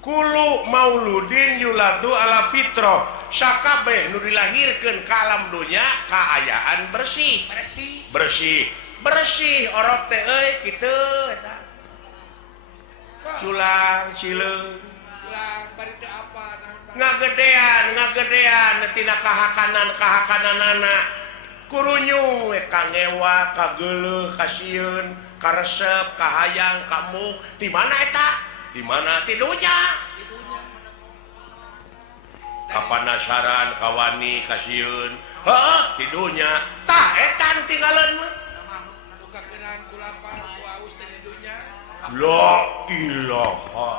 Kulu Mauludin yuladu ala fitro sakabeh nu dilahirkeun ka alam dunya kaayaan bersih orok teh euy kitu eta culang cileung ngagedean tina kahakanan-kahakananana kurunyu ka ngewa ka geuleuh ka sieun ka resep ka hayang kamu di mana eta di mana ti dunya kapanasaran kawani ka sieun heuh ti dunya tah etan tinggalin mah la ilaha